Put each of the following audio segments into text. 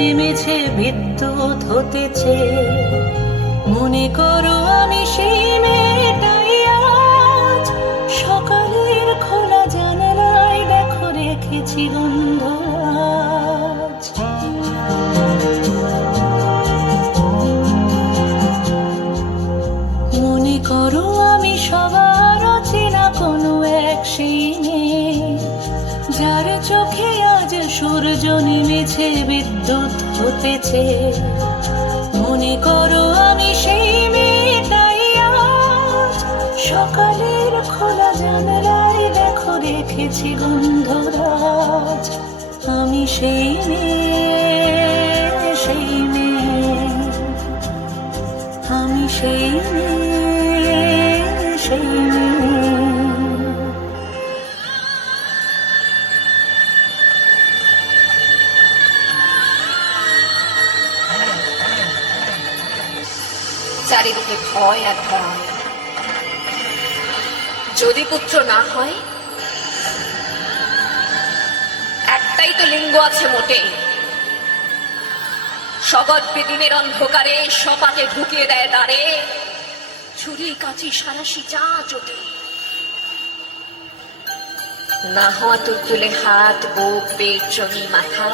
নেমেছে বিদ্যুৎ হতেছে। মনে করো আমি সেই মেয়েটাই আজ, সকালের খোলা জানালায় দেখো রেখেছি গন্ধরাজ। মনে করো আমি সবার অচেনা কোনো এক সেই মেয়ে, যার চোখে আজ সূর্য নেমেছে বিদ্যুৎ হতেছে। মনে করো আমি সেই মেয়েটাই আজ, সকালের খোলা জানালায় দেখো রেখেছি গন্ধরাজ। আমি সেই মেয়ে, সেই মেয়ে, আমি সেই মেয়ে, সেই মেয়ে। চারিদিকে ভয় আর ভয়। যদি পুত্র না হয়, একটাই তো লিঙ্গ আছে মোটে, সগর্বে দিনের অন্ধকারে সপাকে ঢুকিয়ে দেয় দ্বারে, ছুরি কাঁচি সারাশি যা চোটে। না হওয়া তুলে হাত, বুক, পেট, জমি, মাথা,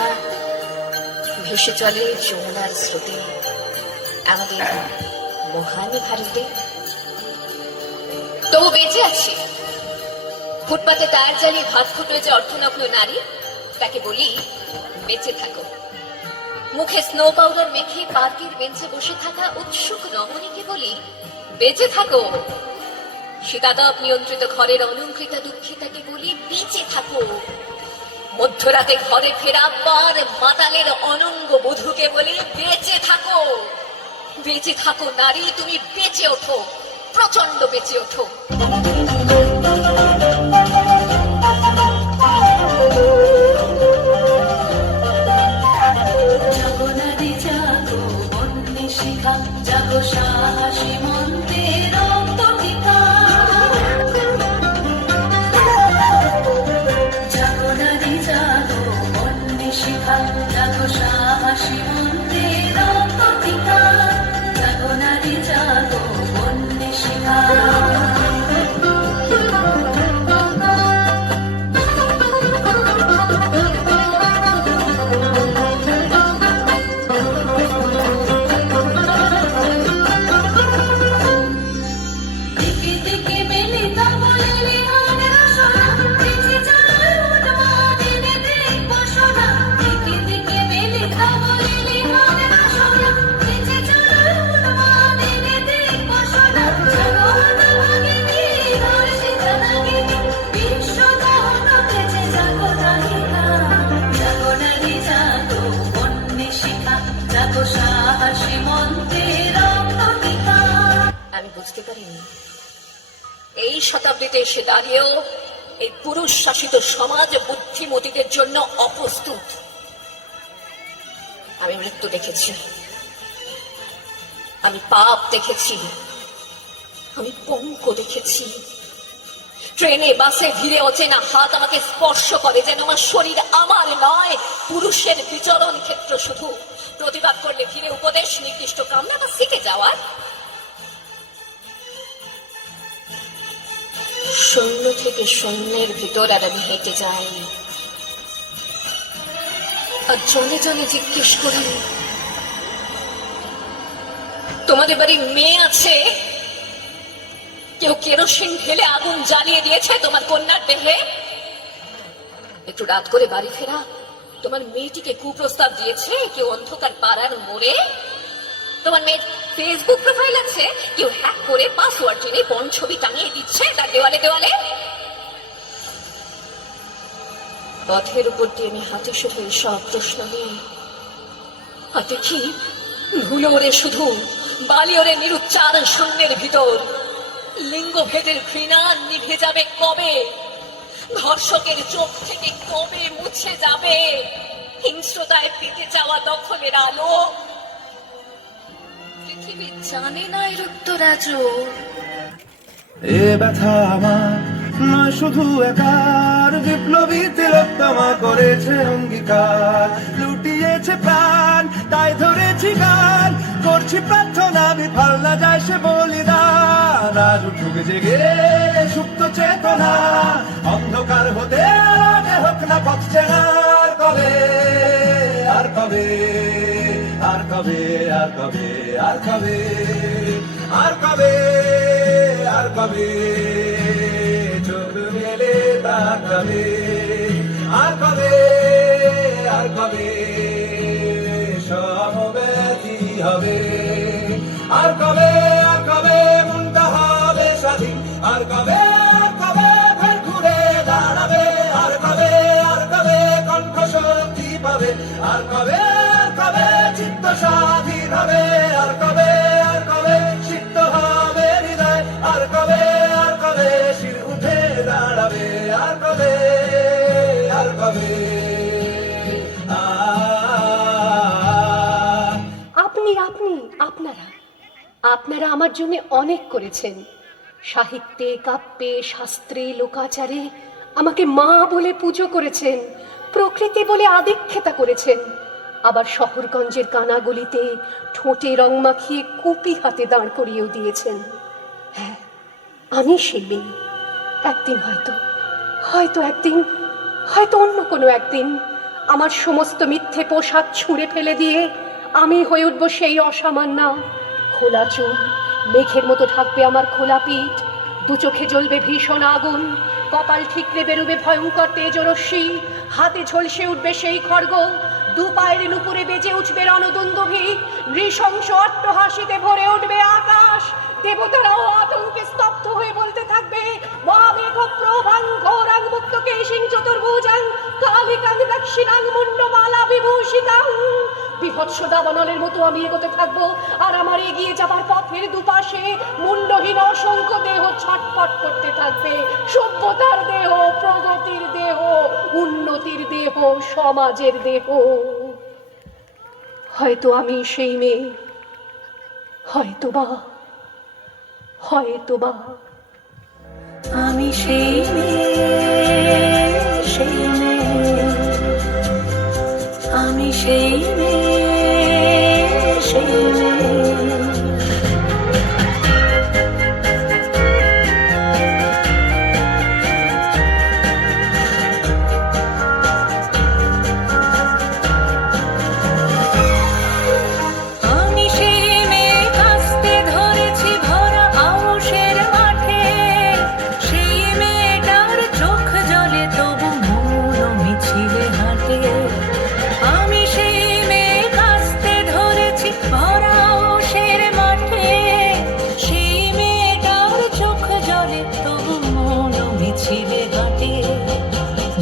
ভেসে চলে যমুনার স্রোতে আমাদের মহান ভারতে। তবু বেঁচে আছে ফুটপাতে টায়ার জ্বালিয়ে ভাত ফুটে যে অর্ধনগ্ন নারী, তাকে বলি বেঁচে থাকো। মুখে স্নো পাউডার মেখে পার্কের বেঞ্চে বসে থাকা উৎসুক রমণীকে বলি বেঁচে থাকো। শীতাতপ নিয়ন্ত্রিত ঘরের অলঙ্কৃত দুঃখিতাকে বলি বেঁচে থাকো। মধ্যরাতে ঘরে ফেরা পর মাতালের অনঙ্গ বধূকে বলি বেঁচে থাকো। বেঁচে থাকো নারী, তুমি বেঁচে ওঠো, প্রচন্ড বেঁচে ওঠো। জাগো নারী জাগো, বন্যে শিখা জাগো, সাহসী মন্ত্রে রক্ত টিকা। জাগো নারী জাগো, বন্যে শিখা জাগো, সাহসী মন্ত্রে রক্ত টিকা। জাগো নারী জাগো, বন্যে শিখা। আমি বুঝতে পারিনি এই শতাব্দীতে এসে দাঁড়িয়েও এই পুরুষ শাসিত সমাজ বুদ্ধিমতীদের জন্য অপ্রস্তুত। আমি মৃত্যু দেখেছি, আমি পাপ দেখেছি, আমি পঙ্ক দেখেছি। ট্রেনে বাসে ভিড়ে অচেনা হাত আমাকে স্পর্শ করে, যেন আমার শরীর আমার নয়, পুরুষের বিচরণ ক্ষেত্র শুধু। প্রতিবাদ করলে ভিড়ে উপদেশ, নির্দিষ্ট কামনা বা শিখে যাওয়ার। শূন্য থেকে শূন্যের ভিতর আর আমি হেঁটে যাই, আর জনে জনে জিজ্ঞেস করি তোমাদের বাড়ির মেয়ে আছে? কেউ কেরোসিন ঢেলে আগুন জ্বালিয়ে দিয়েছে তোমার কন্যার দেহে? একটু রাত করে বাড়ি ফেরা তোমার মেয়েটিকে কুপ্রস্তাব দিয়েছে কেউ অন্ধকার পাড়ার মোড়ে? তোমার মেয়ের ফেসবুক প্রোফাইল আছে, কেউ হ্যাক করে পাসওয়ার্ড জেনে পণ ছবি টাঙিয়ে দিচ্ছে তার দেওয়ালে দেওয়ালে? পথের উপর দিয়ে আমি হাতে শুধু সব প্রশ্ন নিয়ে আর দেখি ধুলো ওরে, শুধু বালি ওরে নিরুচ্চার শূন্যের ভিতর। লিঙ্গভেদের ঘৃণা নিভে যাবে কবে? ধর্ষকের চোখ থেকে কবে মুছে যাবে হিংস্রতায় পেতে যাওয়া দখলের আলো? পৃথিবী জানে না এর উত্তর আজও। এ ব্যথা আমার নয় শুধু একার, বিপ্লবী তিলোত্তমা করেছে অঙ্গীকার, লুটিয়ে দিয়েছে প্রাণ, তাই ধরেছি গান, করছি প্রার্থনা বিফল না যায় সে বলিদান। আজ উঠুক জেগে সুপ্ত চেতনা, অন্ধকার হতে আলোকে হোক না পথ চেনা। আর কবে, আর কবে, আর কবে, আর কবে, আর কবে, আর কবে, আর কবে চোখ মেলে তাকাবে। আর কবে, আর কবে সমব্যথী হবে। আর কবে, আর কবে মনটা হবে স্বাধীন। আর কবে, আর কবে ফের ঘুরে দাঁড়াবে। আর কবে, আর কবে কণ্ঠ শক্তি পাবে। আর কবে, আর কবে চিত্ত স্বাধীন হবে। আর কবে, আর কবে সিক্ত হবে হৃদয়। আর কবে, আর কবে শির উঠে দাঁড়াবে। আর কবে, আর কবে আপনি আপনি আপনারা আপনারা আমার জন্য অনেক করেছেন। সাহিত্যে, কাব্যে, শাস্ত্রে, লোকাচারে আমাকে মা বলে পুজো করেছেন, প্রকৃতি বলে আদিক্ষেতা করেছেন। আবার শহরগঞ্জের কানাগলিতে ঠোঁটে রং মাখিয়ে কুপি হাতে দাঁড় করিয়েও দিয়েছেন। হ্যাঁ, আমি সেই মেয়ে। একদিন হয়তো, হয়তো একদিন, হয়তো অন্য কোনো একদিন আমার সমস্ত মিথ্যে পোশাক ছুঁড়ে ফেলে দিয়ে আমি হয়ে উঠব সেই অসামান্যা। খোলা চুল মেঘের মতো ঢাকবে আমার খোলা পিঠ, দু চোখে জ্বলবে ভীষণ আগুন, কপাল ঠিকরে বেরোবে ভয়ঙ্কর তেজরশ্মি, হাতে ঝলসে উঠবে সেই খড়গ, দু পায়ের নুপুরে বেজে উঠবে রণদুন্দুভি, নৃশংস অট্টহাসিতে ভরে উঠবে আকাশ। দেবতারাও আতঙ্কে স্তব্ধ হয়ে বলতে থাকবে, মহামেঘ প্রভাং ঘোরাং মুক্ত কেশিং চতুর্ভুজাং কালিকাং দক্ষিণাং মুন্ডমালা বিভূষিতাং। বিভৎস দাবানলের মতো আমি এগোতে থাকবো, আর আমার এগিয়ে যাবার পথের দুপাশে মুন্ডহীন অসংখ্য দেহ ছটফট করতে থাকবে। সভ্যতার দেহ, প্রগতির দেহ, উন্নতির দেহ, সমাজের দেহ। হয়তো আমি সেই মেয়ে, হয়তোবা, হয়তোবা আমি সেই মেয়ে, সেই মেয়ে, আমি সেই মেয়ে, সেই মেয়ে। আমি সেই মেয়ে, কাস্তে ধরেছি ভরা আউশের মাঠে। সেই মেয়েটার চোখ জলে তবু মৌন মিছিলে হাঁটে। আমি সেই মেয়ে, কাস্তে ধরেছি ভরা আউশের মাঠে। সেই মেয়েটার চোখ জলে তবু মৌন মিছিলে হাঁটে।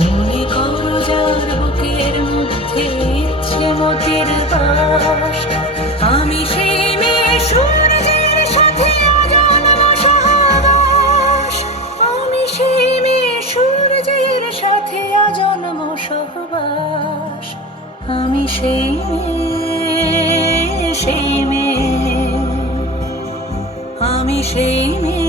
মনে করো যার বুকের মধ্যে ইচ্ছে মতির বাস। আমি সেই মেয়ে, সূর্যের সাথে অজন্ম সহবাস। আমি সেই মেয়ে, সূর্যের সাথে অজন্ম সহবাস। আমি সেই মেয়ে, সেই মেয়ে, আমি সেই মেয়ে।